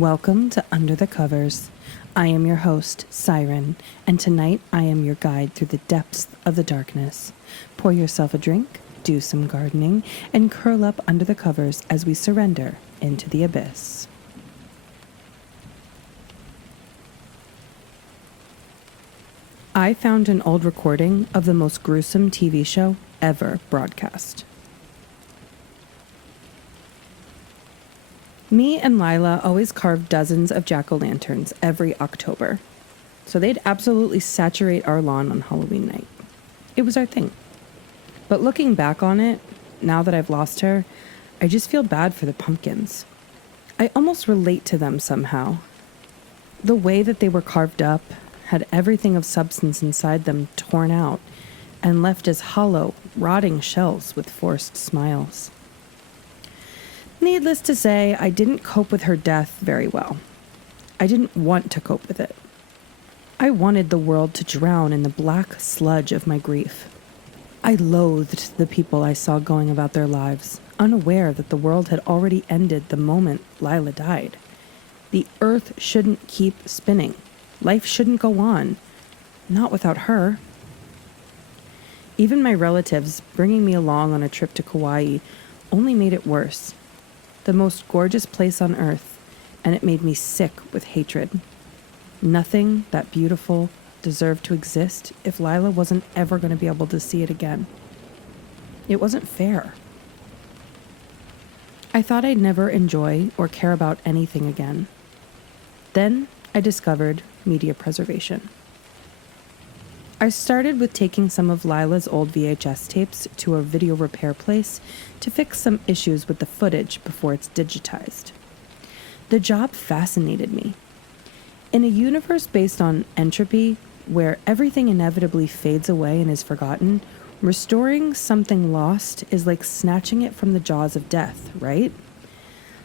Welcome to Under the Covers. I am your host, Siren, and tonight I am your guide through the depths of the darkness. Pour yourself a drink, do some gardening, and curl up under the covers as we surrender into the abyss. I found an old recording of the most gruesome TV show ever broadcast. Me and Lila always carved dozens of jack-o'-lanterns every October, so they'd absolutely saturate our lawn on Halloween night. It was our thing. But looking back on it, now that I've lost her, I just feel bad for the pumpkins. I almost relate to them somehow. The way that they were carved up had everything of substance inside them torn out and left as hollow, rotting shells with forced smiles. Needless to say, I didn't cope with her death very well. I didn't want to cope with it. I wanted the world to drown in the black sludge of my grief. I loathed the people I saw going about their lives, unaware that the world had already ended the moment Lila died. The earth shouldn't keep spinning. Life shouldn't go on. Not without her. Even my relatives bringing me along on a trip to Kauai only made it worse. The most gorgeous place on earth, and it made me sick with hatred. Nothing that beautiful deserved to exist if Lila wasn't ever going to be able to see it again. It wasn't fair. I thought I'd never enjoy or care about anything again. Then I discovered media preservation. I started with taking some of Lila's old VHS tapes to a video repair place to fix some issues with the footage before it's digitized. The job fascinated me. In a universe based on entropy, where everything inevitably fades away and is forgotten, restoring something lost is like snatching it from the jaws of death, right?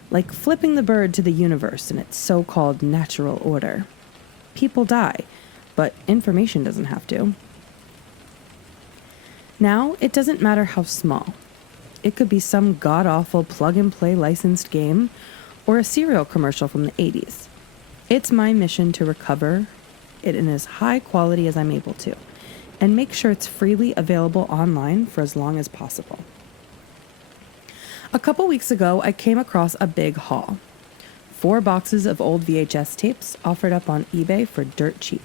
Like flipping the bird to the universe in its so-called natural order. People die, but information doesn't have to. Now, it doesn't matter how small. It could be some god-awful plug-and-play licensed game or a cereal commercial from the 80s. It's my mission to recover it in as high quality as I'm able to and make sure it's freely available online for as long as possible. A couple weeks ago, I came across a big haul. 4 boxes of old VHS tapes offered up on eBay for dirt cheap.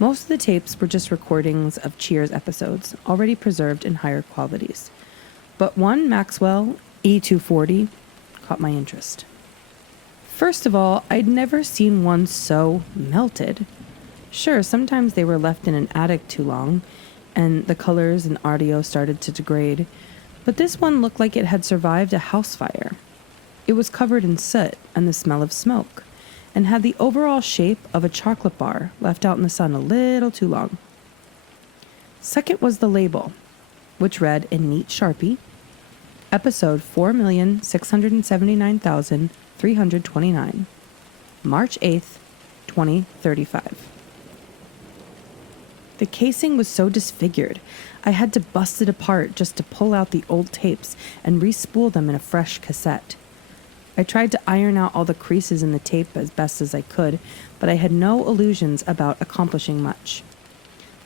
Most of the tapes were just recordings of Cheers episodes, already preserved in higher qualities. But one Maxwell E240 caught my interest. First of all, I'd never seen one so melted. Sure, sometimes they were left in an attic too long, and the colors and audio started to degrade, but this one looked like it had survived a house fire. It was covered in soot and the smell of smoke, and had the overall shape of a chocolate bar left out in the sun a little too long. Second was the label, which read in neat Sharpie, Episode 4,679,329, March 8th, 2035. The casing was so disfigured, I had to bust it apart just to pull out the old tapes and re-spool them in a fresh cassette. I tried to iron out all the creases in the tape as best as I could, but I had no illusions about accomplishing much.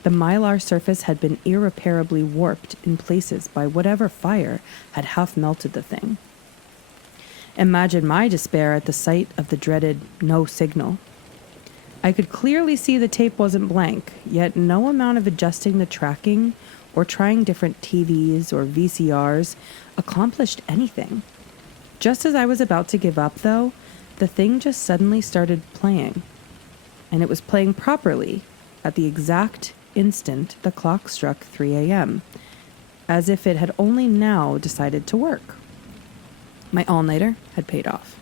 The mylar surface had been irreparably warped in places by whatever fire had half melted the thing. Imagine my despair at the sight of the dreaded no signal. I could clearly see the tape wasn't blank, yet no amount of adjusting the tracking or trying different TVs or VCRs accomplished anything. Just as I was about to give up, though, the thing just suddenly started playing. And it was playing properly at the exact instant the clock struck 3 a.m., as if it had only now decided to work. My all-nighter had paid off.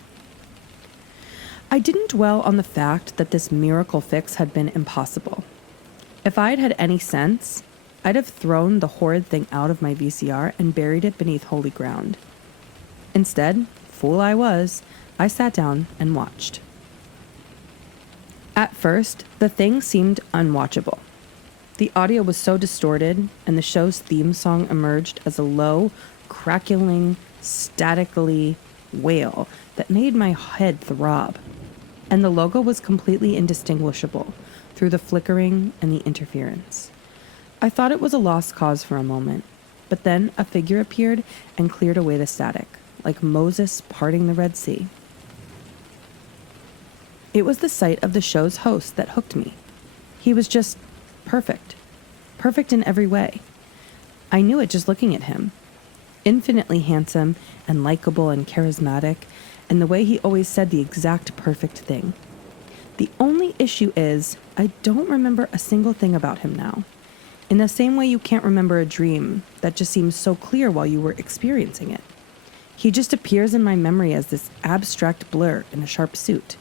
I didn't dwell on the fact that this miracle fix had been impossible. If I'd had any sense, I'd have thrown the horrid thing out of my VCR and buried it beneath holy ground. Instead, fool I was, I sat down and watched. At first, the thing seemed unwatchable. The audio was so distorted, and the show's theme song emerged as a low, crackling, statically wail that made my head throb. And the logo was completely indistinguishable through the flickering and the interference. I thought it was a lost cause for a moment, but then a figure appeared and cleared away the static, like Moses parting the Red Sea. It was the sight of the show's host that hooked me. He was just perfect. Perfect in every way. I knew it just looking at him. Infinitely handsome and likable and charismatic, and the way he always said the exact perfect thing. The only issue is, I don't remember a single thing about him now. In the same way you can't remember a dream that just seems so clear while you were experiencing it. He just appears in my memory as this abstract blur in a sharp suit.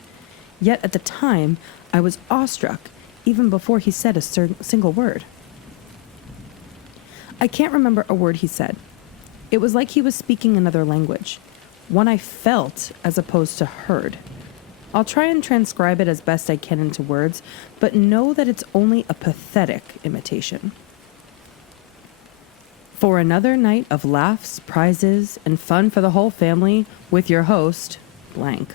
Yet at the time, I was awestruck even before he said a single word. I can't remember a word he said. It was like he was speaking another language, one I felt as opposed to heard. I'll try and transcribe it as best I can into words, but know that it's only a pathetic imitation. For another night of laughs, prizes, and fun for the whole family with your host, blank.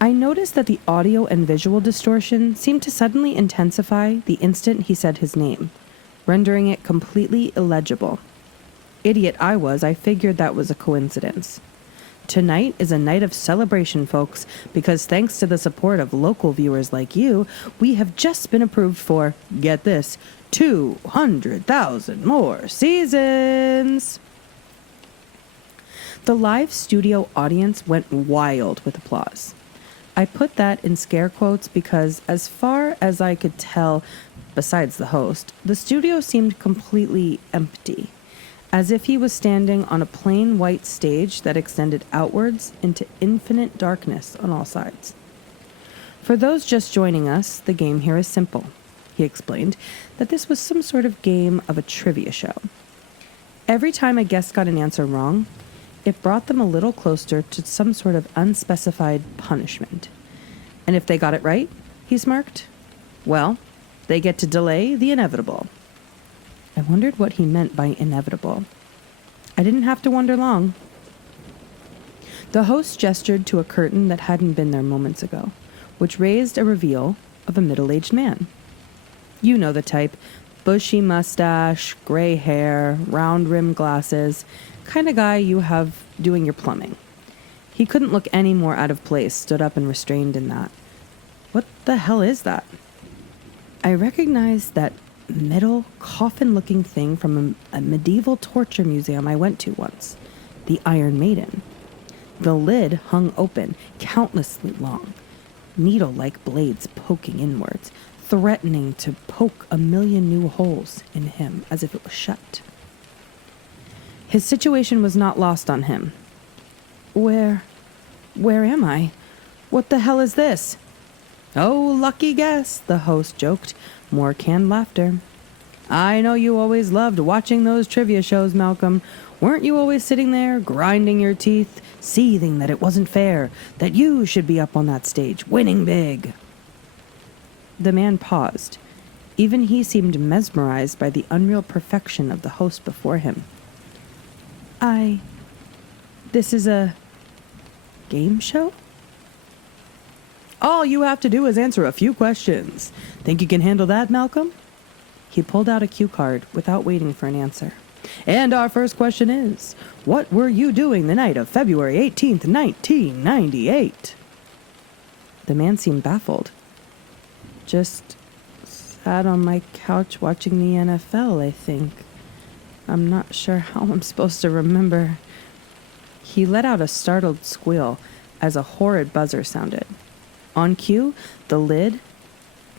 I noticed that the audio and visual distortion seemed to suddenly intensify the instant he said his name, rendering it completely illegible. Idiot I figured that was a coincidence. Tonight is a night of celebration, folks, because thanks to the support of local viewers like you, we have just been approved for, get this, 200,000 more seasons. The live studio audience went wild with applause. I put that in scare quotes because, as far as I could tell, besides the host, the studio seemed completely empty, as if he was standing on a plain white stage that extended outwards into infinite darkness on all sides. For those just joining us, the game here is simple. He explained that this was some sort of game of a trivia show. Every time a guest got an answer wrong, it brought them a little closer to some sort of unspecified punishment. And if they got it right, he smirked, well, they get to delay the inevitable. I wondered what he meant by inevitable. I didn't have to wonder long. The host gestured to a curtain that hadn't been there moments ago, which raised a reveal of a middle-aged man. You know the type. Bushy mustache, gray hair, round-rimmed glasses, kind of guy you have doing your plumbing. He couldn't look any more out of place, stood up and restrained in that. What the hell is that? I recognized that metal, coffin-looking thing from a medieval torture museum I went to once, the Iron Maiden. The lid hung open, countlessly long, needle-like blades poking inwards, threatening to poke a million new holes in him as if it was shut. His situation was not lost on him. Where am I? What the hell is this? Oh, lucky guess, the host joked, more canned laughter. I know you always loved watching those trivia shows, Malcolm. Weren't you always sitting there, grinding your teeth, seething that it wasn't fair, that you should be up on that stage, winning big? The man paused. Even he seemed mesmerized by the unreal perfection of the host before him. This is a game show? All you have to do is answer a few questions. Think you can handle that, Malcolm? He pulled out a cue card without waiting for an answer. And our first question is, what were you doing the night of February 18th, 1998? The man seemed baffled. Just sat on my couch watching the NFL, I think. I'm not sure how I'm supposed to remember. He let out a startled squeal as a horrid buzzer sounded. On cue, the lid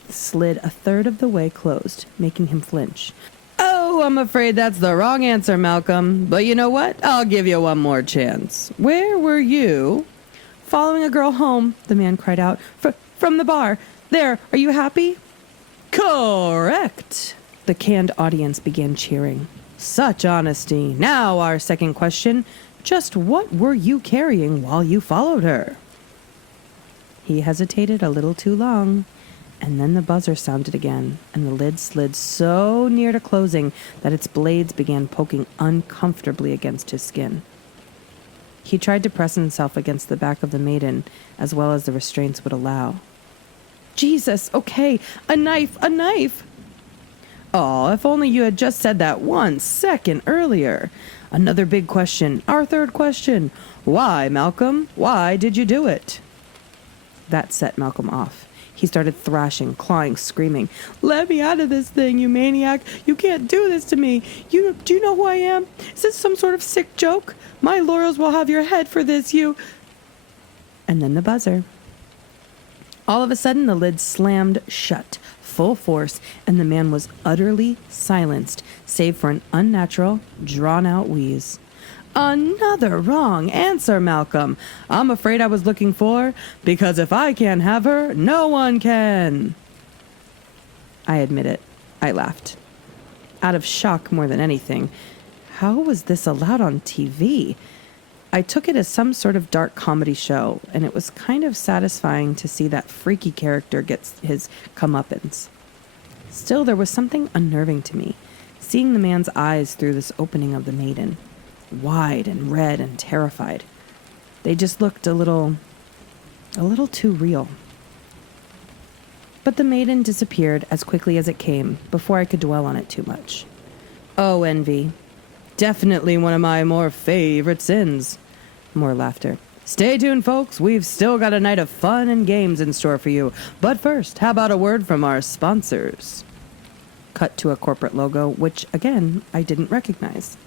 slid a third of the way closed, making him flinch. Oh, I'm afraid that's the wrong answer, Malcolm. But you know what? I'll give you one more chance. Where were you? Following a girl home, the man cried out. From the bar. There, are you happy? Correct. The canned audience began cheering. Such honesty. Now our second question. Just what were you carrying while you followed her? He hesitated a little too long, and then the buzzer sounded again, and the lid slid so near to closing that its blades began poking uncomfortably against his skin. He tried to press himself against the back of the maiden, as well as the restraints would allow. Jesus, okay, a knife, a knife! Oh, if only you had just said that 1 second earlier. Another big question, our third question. Why, Malcolm? Why did you do it? That set Malcolm off. He started thrashing, clawing, screaming. Let me out of this thing, you maniac. You can't do this to me. Do you know who I am? Is this some sort of sick joke? My laurels will have your head for this, you... And then the buzzer. All of a sudden, the lid slammed shut, full force, and the man was utterly silenced, save for an unnatural, drawn-out wheeze. Another wrong answer, Malcolm. I'm afraid I was looking for, because if I can't have her, no one can. I admit it. I laughed. Out of shock more than anything. How was this allowed on TV? I took it as some sort of dark comedy show, and it was kind of satisfying to see that freaky character get his comeuppance. Still, there was something unnerving to me, seeing the man's eyes through this opening of the maiden. Wide and red and terrified. They just looked a little too real. But the maiden disappeared as quickly as it came, before I could dwell on it too much. Oh, envy. Definitely one of my more favorite sins. More laughter. Stay tuned, folks. We've still got a night of fun and games in store for you. But first, how about a word from our sponsors? Cut to a corporate logo, which, again, I didn't recognize.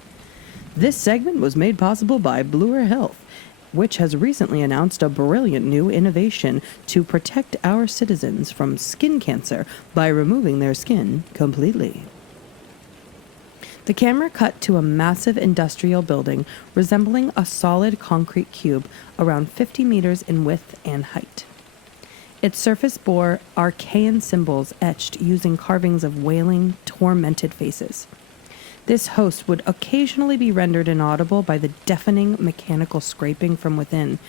This segment was made possible by Bluer Health, which has recently announced a brilliant new innovation to protect our citizens from skin cancer by removing their skin completely. The camera cut to a massive industrial building resembling a solid concrete cube around 50 meters in width and height. Its surface bore archaean symbols etched using carvings of wailing, tormented faces. This host would occasionally be rendered inaudible by the deafening mechanical scraping from within,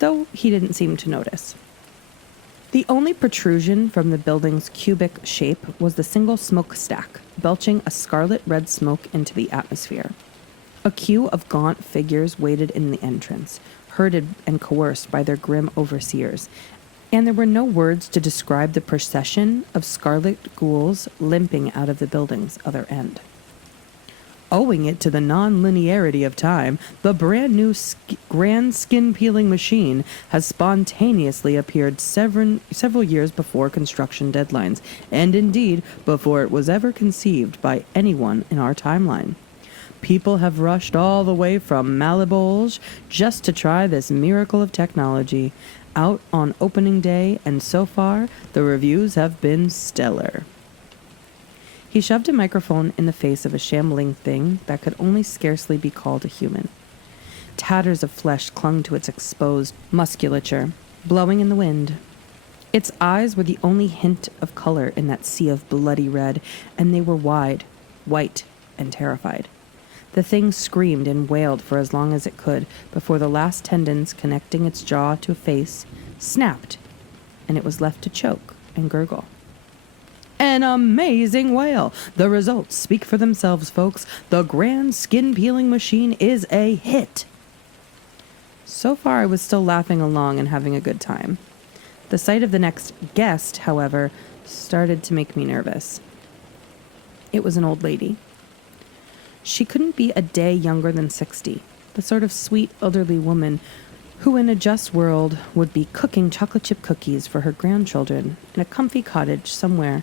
though he didn't seem to notice. The only protrusion from the building's cubic shape was the single smokestack, belching a scarlet-red smoke into the atmosphere. A queue of gaunt figures waited in the entrance, herded and coerced by their grim overseers, and there were no words to describe the procession of scarlet ghouls limping out of the building's other end. Owing it to the non-linearity of time, the brand new grand skin-peeling machine has spontaneously appeared several years before construction deadlines, and indeed before it was ever conceived by anyone in our timeline. People have rushed all the way from Malibolge just to try this miracle of technology, out on opening day, and so far, the reviews have been stellar. He shoved a microphone in the face of a shambling thing that could only scarcely be called a human. Tatters of flesh clung to its exposed musculature, blowing in the wind. Its eyes were the only hint of color in that sea of bloody red, and they were wide, white, and terrified. The thing screamed and wailed for as long as it could before the last tendons connecting its jaw to a face snapped, and it was left to choke and gurgle. An amazing whale. The results speak for themselves, folks. The grand skin-peeling machine is a hit. So far, I was still laughing along and having a good time. The sight of the next guest, however, started to make me nervous. It was an old lady. She couldn't be a day younger than 60, the sort of sweet elderly woman who in a just world would be cooking chocolate chip cookies for her grandchildren in a comfy cottage somewhere.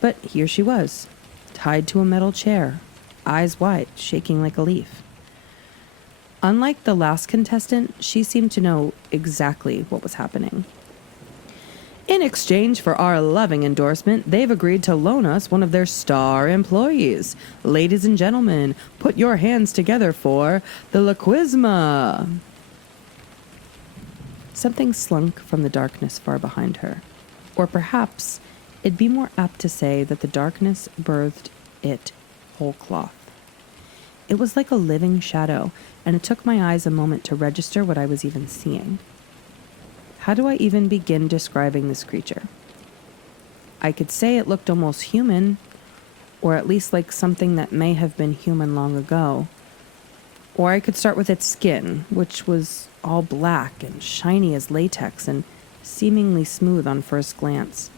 But here she was, tied to a metal chair, eyes wide, shaking like a leaf. Unlike the last contestant, she seemed to know exactly what was happening. In exchange for our loving endorsement, they've agreed to loan us one of their star employees. Ladies and gentlemen, put your hands together for the Laquizma. Something slunk from the darkness far behind her. Or perhaps it'd be more apt to say that the darkness birthed it whole cloth. It was like a living shadow, and it took my eyes a moment to register what I was even seeing. How do I even begin describing this creature? I could say it looked almost human, or at least like something that may have been human long ago, Or I could start with its skin, which was all black and shiny as latex and seemingly smooth on first glance.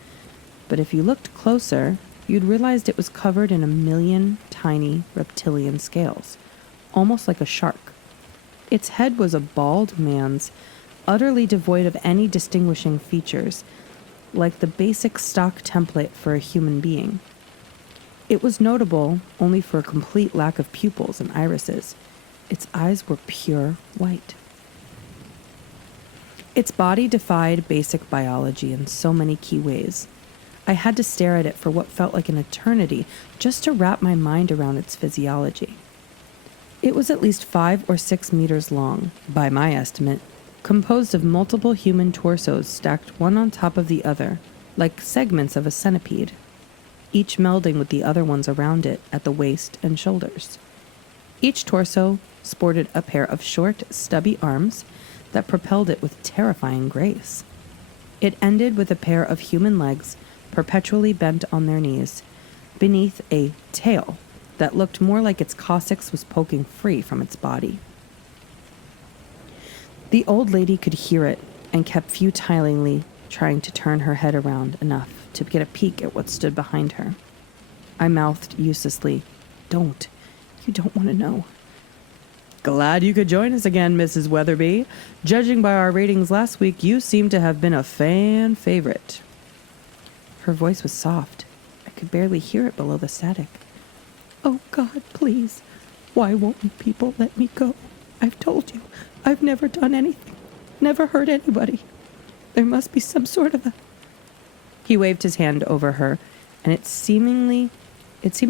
But if you looked closer, you'd realize it was covered in a million tiny reptilian scales, almost like a shark. Its head was a bald man's, utterly devoid of any distinguishing features, like the basic stock template for a human being. It was notable only for a complete lack of pupils and irises. Its eyes were pure white. Its body defied basic biology in so many key ways. I had to stare at it for what felt like an eternity just to wrap my mind around its physiology. It was at least 5 or 6 meters long, by my estimate, composed of multiple human torsos stacked one on top of the other, like segments of a centipede, each melding with the other ones around it at the waist and shoulders. Each torso sported a pair of short, stubby arms that propelled it with terrifying grace. It ended with a pair of human legs perpetually bent on their knees, beneath a tail that looked more like its coccyx was poking free from its body. The old lady could hear it and kept futilely trying to turn her head around enough to get a peek at what stood behind her. I mouthed uselessly, "Don't. You don't want to know." "Glad you could join us again, Mrs. Weatherby. Judging by our ratings last week, you seem to have been a fan favorite." Her voice was soft. I could barely hear it below the static. "Oh, God, please. Why won't people let me go? I've told you. I've never done anything. Never hurt anybody. There must be some sort of a..." He waved his hand over her, and it seemed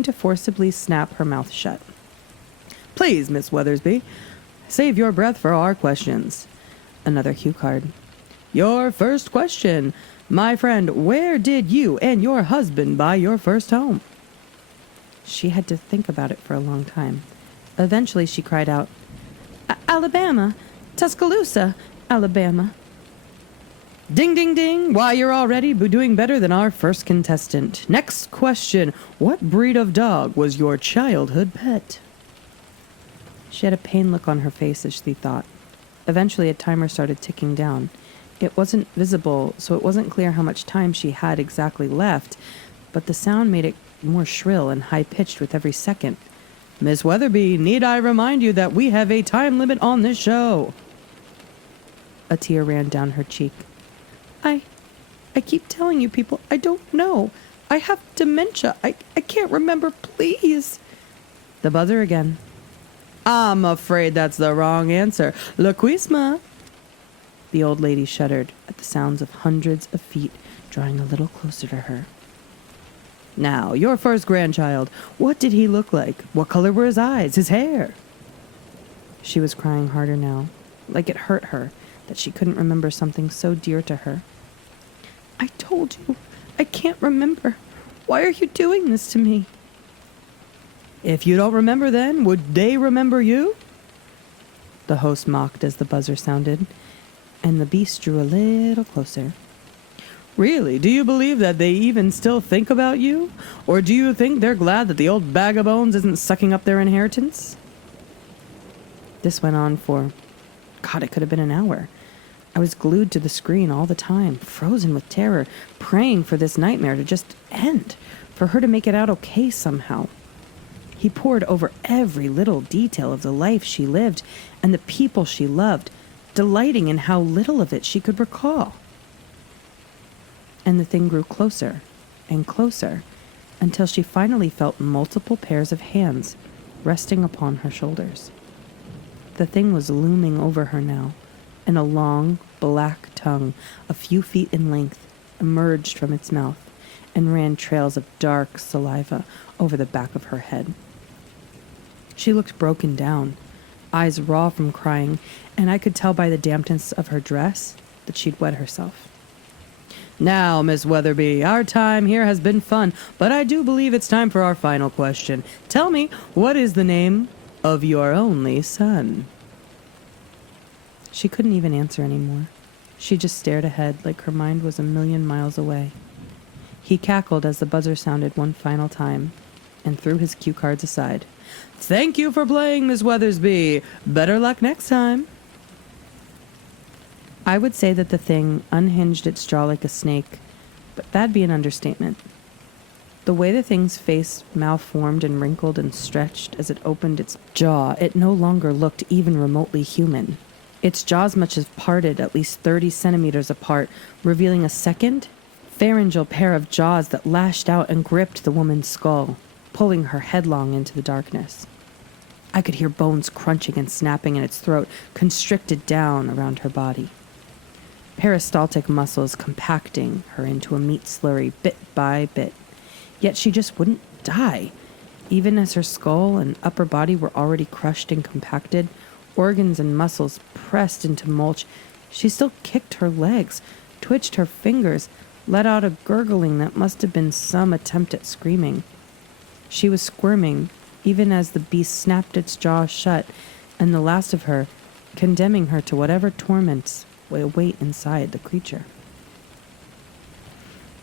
to forcibly snap her mouth shut. "Please, Miss Weathersby, save your breath for our questions." Another cue card. "Your first question. My friend, where did you and your husband buy your first home?" She had to think about it for a long time. Eventually she cried out, "Alabama. Tuscaloosa, Alabama." "Ding, ding, ding. Why, you're already doing better than our first contestant. Next question. What breed of dog was your childhood pet?" She had a pained look on her face as she thought. Eventually a timer started ticking down. It wasn't visible, so it wasn't clear how much time she had exactly left, but the sound made it more shrill and high-pitched with every second. "Miss Weatherby, need I remind you that we have a time limit on this show?" A tear ran down her cheek. I keep telling you people, I don't know. I have dementia. I can't remember, please." The buzzer again. "I'm afraid that's the wrong answer. Laquisma." The old lady shuddered at the sounds of hundreds of feet drawing a little closer to her. "Now, your first grandchild. What did he look like? What color were his eyes, his hair?" She was crying harder now, like it hurt her that she couldn't remember something so dear to her. "I told you, I can't remember. Why are you doing this to me?" "If you don't remember then, would they remember you?" The host mocked as the buzzer sounded, and the beast drew a little closer. "Really? Do you believe that they even still think about you? Or do you think they're glad that the old bag of bones isn't sucking up their inheritance?" This went on for, God, it could have been an hour. I was glued to the screen all the time, frozen with terror, praying for this nightmare to just end, for her to make it out okay somehow. He poured over every little detail of the life she lived and the people she loved, delighting in how little of it she could recall. And the thing grew closer and closer until she finally felt multiple pairs of hands resting upon her shoulders. The thing was looming over her now, and a long, black tongue, a few feet in length, emerged from its mouth and ran trails of dark saliva over the back of her head. She looked broken down, eyes raw from crying, and I could tell by the dampness of her dress that she'd wet herself. "Now, Miss Weatherby, our time here has been fun, but I do believe it's time for our final question. Tell me, what is the name of your only son?" She couldn't even answer anymore. She just stared ahead like her mind was a million miles away. He cackled as the buzzer sounded one final time and threw his cue cards aside. "Thank you for playing, Miss Weathersby. Better luck next time." I would say that the thing unhinged its jaw like a snake, but that'd be an understatement. The way the thing's face malformed and wrinkled and stretched as it opened its jaw, it no longer looked even remotely human. Its jaws must have parted at least 30 centimeters apart, revealing a second, pharyngeal pair of jaws that lashed out and gripped the woman's skull, pulling her headlong into the darkness. I could hear bones crunching and snapping in its throat, constricted down around her body. Peristaltic muscles compacting her into a meat slurry bit by bit. Yet she just wouldn't die. Even as her skull and upper body were already crushed and compacted, organs and muscles pressed into mulch, she still kicked her legs, twitched her fingers, let out a gurgling that must have been some attempt at screaming. She was squirming, even as the beast snapped its jaw shut, and the last of her, condemning her to whatever torments await inside the creature.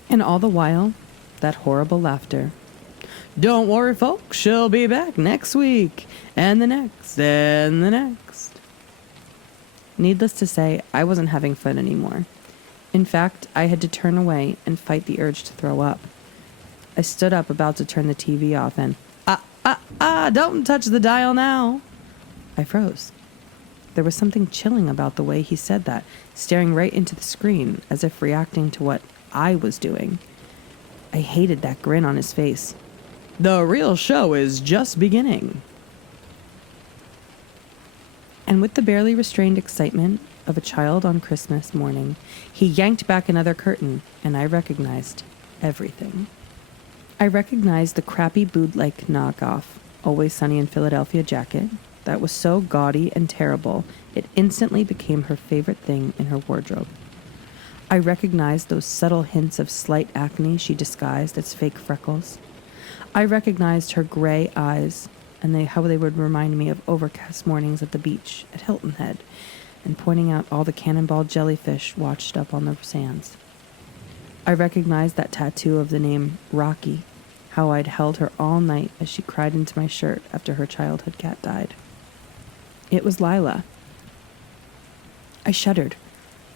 And all the while, that horrible laughter. "Don't worry, folks, she'll be back next week, and the next, and the next." Needless to say, I wasn't having fun anymore. In fact, I had to turn away and fight the urge to throw up. I stood up about to turn the TV off and, don't touch the dial now. I froze. There was something chilling about the way he said that, staring right into the screen as if reacting to what I was doing. I hated that grin on his face. "The real show is just beginning." And with the barely restrained excitement of a child on Christmas morning, he yanked back another curtain, and I recognized everything. I recognized the crappy bootleg knockoff, Always Sunny in Philadelphia jacket that was so gaudy and terrible it instantly became her favorite thing in her wardrobe. I recognized those subtle hints of slight acne she disguised as fake freckles. I recognized her gray eyes and how they would remind me of overcast mornings at the beach at Hilton Head and pointing out all the cannonball jellyfish washed up on the sands. I recognized that tattoo of the name Rocky, how I'd held her all night as she cried into my shirt after her childhood cat died. It was Lila. I shuddered,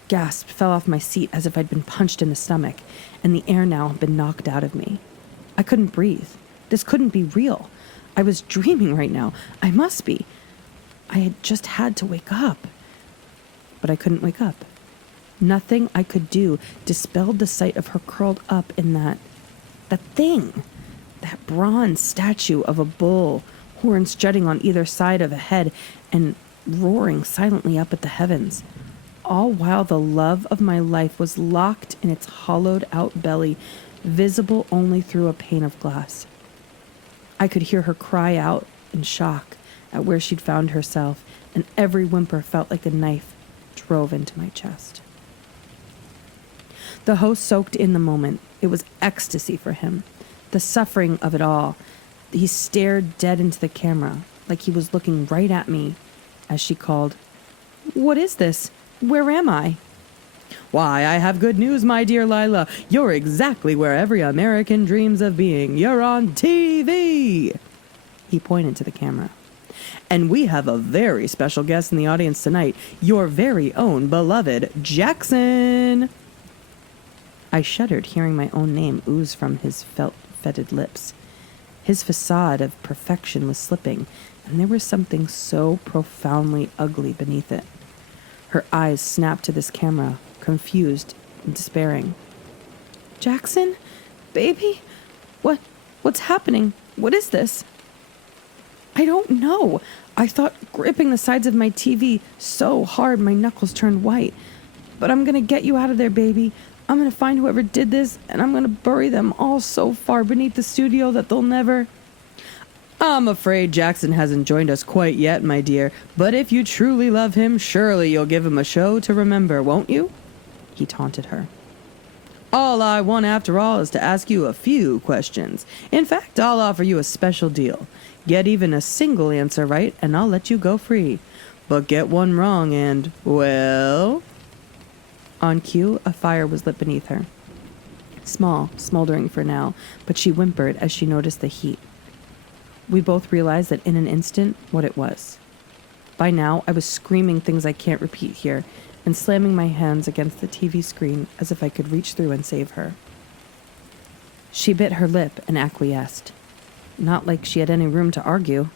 gasped, fell off my seat as if I'd been punched in the stomach, and the air now had been knocked out of me. I couldn't breathe. This couldn't be real. I was dreaming right now. I must be. I had just had to wake up. But I couldn't wake up. Nothing I could do dispelled the sight of her curled up in that thing. That bronze statue of a bull, horns jutting on either side of a head and roaring silently up at the heavens. All while the love of my life was locked in its hollowed-out belly, visible only through a pane of glass. I could hear her cry out in shock at where she'd found herself, and every whimper felt like a knife drove into my chest. The host soaked in the moment. It was ecstasy for him. The suffering of it all. He stared dead into the camera, like he was looking right at me, as she called, "What is this? Where am I?" "Why, I have good news, my dear Lila. You're exactly where every American dreams of being. You're on TV!" He pointed to the camera. "And we have a very special guest in the audience tonight, your very own beloved Jackson." I shuddered hearing my own name ooze from his fetid lips. His facade of perfection was slipping, and there was something so profoundly ugly beneath it. Her eyes snapped to this camera, confused and despairing. "Jackson? Baby? What's happening? What is this?" "I don't know. I thought gripping the sides of my TV so hard my knuckles turned white. But I'm gonna get you out of there, baby. I'm gonna find whoever did this, and I'm gonna bury them all so far beneath the studio that they'll never..." "I'm afraid Jackson hasn't joined us quite yet, my dear, but if you truly love him, surely you'll give him a show to remember, won't you?" He taunted her. "All I want, after all, is to ask you a few questions. In fact, I'll offer you a special deal. Get even a single answer right, and I'll let you go free. But get one wrong, and, well..." On cue, a fire was lit beneath her. Small, smoldering for now, but she whimpered as she noticed the heat. We both realized that in an instant what it was. By now, I was screaming things I can't repeat here and slamming my hands against the TV screen as if I could reach through and save her. She bit her lip and acquiesced. Not like she had any room to argue.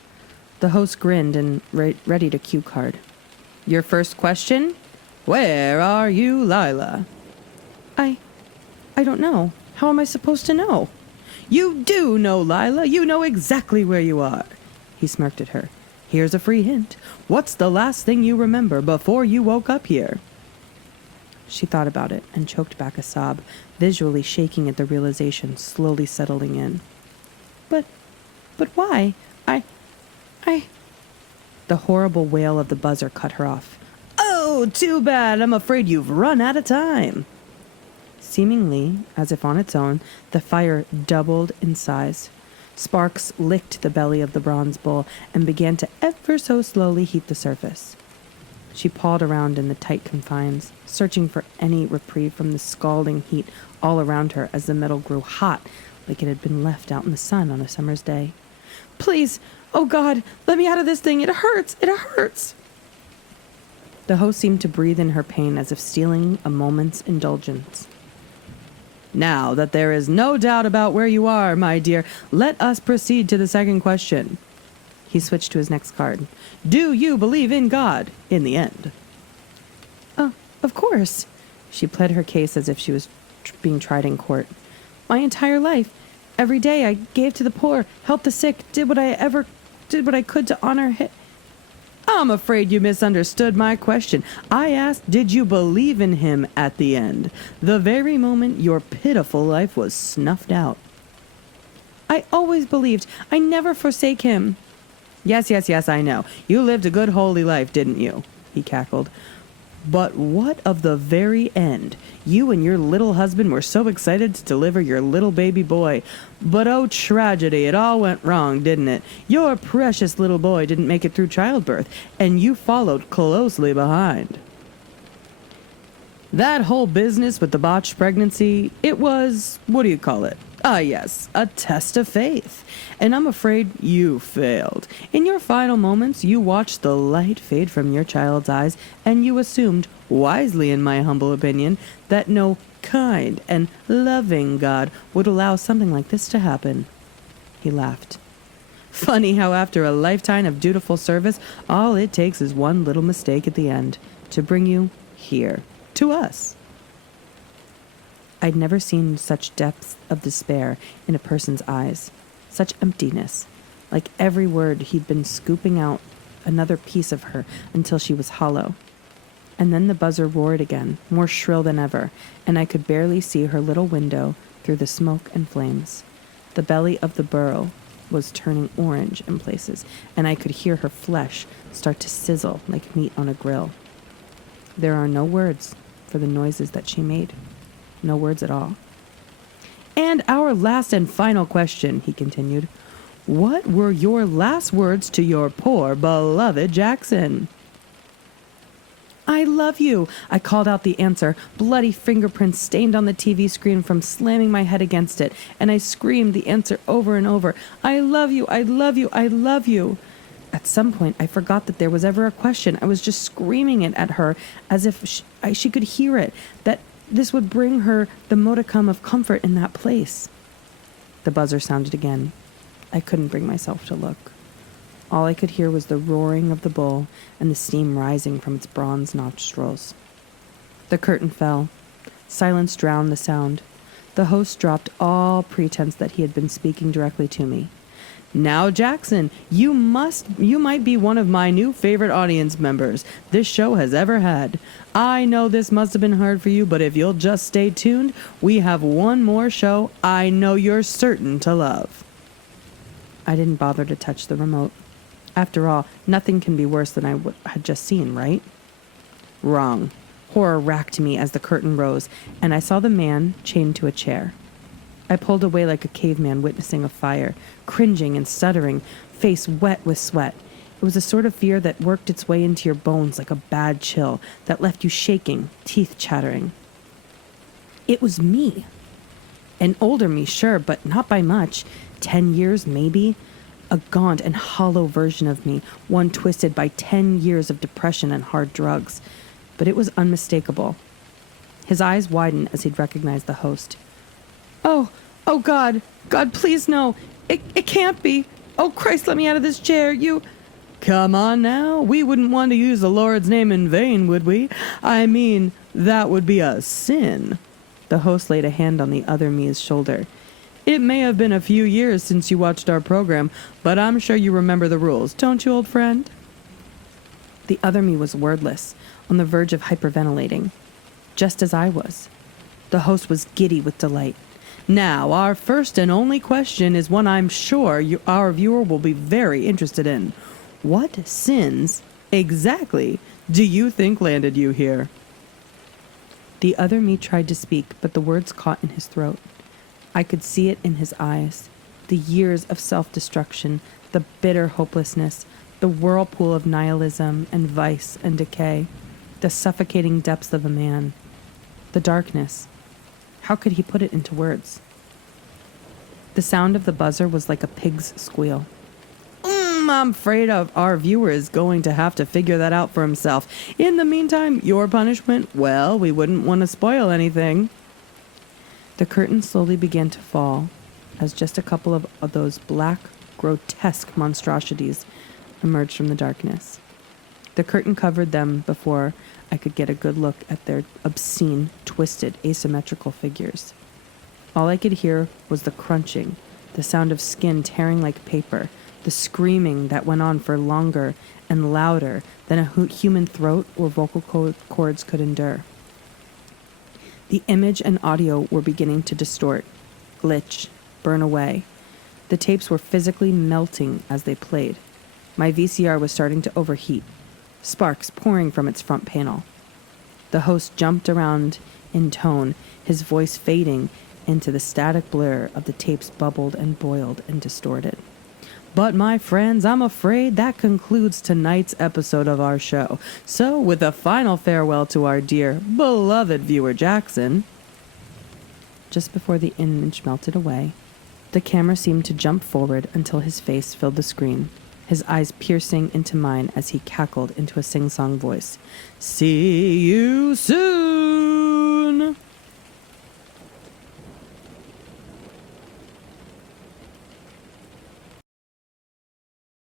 The host grinned and readied a cue card. Your first question? Where are you, Lila? I don't know. How am I supposed to know? You do know, Lila. You know exactly where you are. He smirked at her. Here's a free hint. What's the last thing you remember before you woke up here? She thought about it and choked back a sob, visually shaking at the realization slowly settling in. But why? I... The horrible wail of the buzzer cut her off. Oh, too bad. I'm afraid you've run out of time. Seemingly, as if on its own, the fire doubled in size. Sparks licked the belly of the bronze bowl and began to ever so slowly heat the surface. She pawed around in the tight confines, searching for any reprieve from the scalding heat all around her as the metal grew hot, like it had been left out in the sun on a summer's day. Please, oh God, let me out of this thing. It hurts. It hurts. The host seemed to breathe in her pain as if stealing a moment's indulgence. Now that there is no doubt about where you are, my dear, let us proceed to the second question. He switched to his next card. Do you believe in God in the end? Of course. She pled her case as if she was being tried in court. My entire life, every day I gave to the poor, helped the sick, did what I could to honor him. I'm afraid you misunderstood my question. I asked, did you believe in him at the end, the very moment your pitiful life was snuffed out? I always believed. I never forsake him. Yes, I know. You lived a good holy life, didn't you? He cackled. But what of the very end? You and your little husband were so excited to deliver your little baby boy. But oh, tragedy, it all went wrong, didn't it? Your precious little boy didn't make it through childbirth, and you followed closely behind. That whole business with the botched pregnancy, it was, what do you call it? Ah, yes, a test of faith. And I'm afraid you failed. In your final moments, you watched the light fade from your child's eyes, and you assumed, wisely in my humble opinion, that no kind and loving God would allow something like this to happen. He laughed. Funny how after a lifetime of dutiful service, all it takes is one little mistake at the end to bring you here, to us. I'd never seen such depths of despair in a person's eyes, such emptiness, like every word he'd been scooping out another piece of her until she was hollow. And then the buzzer roared again, more shrill than ever, and I could barely see her little window through the smoke and flames. The belly of the burrow was turning orange in places, and I could hear her flesh start to sizzle like meat on a grill. There are no words for the noises that she made. No words at all. And our last and final question, he continued. What were your last words to your poor, beloved Jackson? I love you, I called out the answer, bloody fingerprints stained on the TV screen from slamming my head against it, and I screamed the answer over and over. I love you, I love you, I love you. At some point, I forgot that there was ever a question. I was just screaming it at her as if she could hear it, that this would bring her the modicum of comfort in that place. The buzzer sounded again. I couldn't bring myself to look. All I could hear was the roaring of the bull and the steam rising from its bronze nostrils. The curtain fell. Silence drowned the sound. The host dropped all pretense that he had been speaking directly to me. Now, Jackson, you might be one of my new favorite audience members this show has ever had. I know this must have been hard for you, but if you'll just stay tuned, we have one more show I know you're certain to love. I didn't bother to touch the remote. After all, nothing can be worse than I had just seen, right? Wrong. Horror racked me as the curtain rose, and I saw the man chained to a chair. I pulled away like a caveman witnessing a fire, cringing and stuttering, face wet with sweat. It was a sort of fear that worked its way into your bones like a bad chill, that left you shaking, teeth chattering. It was me. An older me, sure, but not by much. 10 years, maybe. A gaunt and hollow version of me, one twisted by 10 years of depression and hard drugs. But it was unmistakable. His eyes widened as he'd recognized the host. Oh God, God, please no. It can't be. Oh Christ, let me out of this chair, you... Come on now, we wouldn't want to use the Lord's name in vain, would we? I mean, that would be a sin. The host laid a hand on the other me's shoulder. It may have been a few years since you watched our program, but I'm sure you remember the rules, don't you, old friend? The other me was wordless, on the verge of hyperventilating, just as I was. The host was giddy with delight. Now, our first and only question is one I'm sure our viewer will be very interested in. What sins, exactly, do you think landed you here? The other me tried to speak, but the words caught in his throat. I could see it in his eyes. The years of self-destruction, the bitter hopelessness, the whirlpool of nihilism and vice and decay, the suffocating depths of a man, the darkness. How could he put it into words? The sound of the buzzer was like a pig's squeal. I'm afraid our viewer is going to have to figure that out for himself. In the meantime, your punishment, well, we wouldn't want to spoil anything. The curtain slowly began to fall as just a couple of those black, grotesque monstrosities emerged from the darkness. The curtain covered them before I could get a good look at their obscene, twisted, asymmetrical figures. All I could hear was the crunching, the sound of skin tearing like paper, the screaming that went on for longer and louder than a human throat or vocal cords could endure. The image and audio were beginning to distort, glitch, burn away. The tapes were physically melting as they played. My VCR was starting to overheat, sparks pouring from its front panel. The host jumped around in tone, his voice fading into the static blur of the tapes bubbled and boiled and distorted. But my friends, I'm afraid that concludes tonight's episode of our show. So, with a final farewell to our dear, beloved viewer Jackson, just before the image melted away, the camera seemed to jump forward until his face filled the screen, his eyes piercing into mine as he cackled into a sing-song voice. See you soon!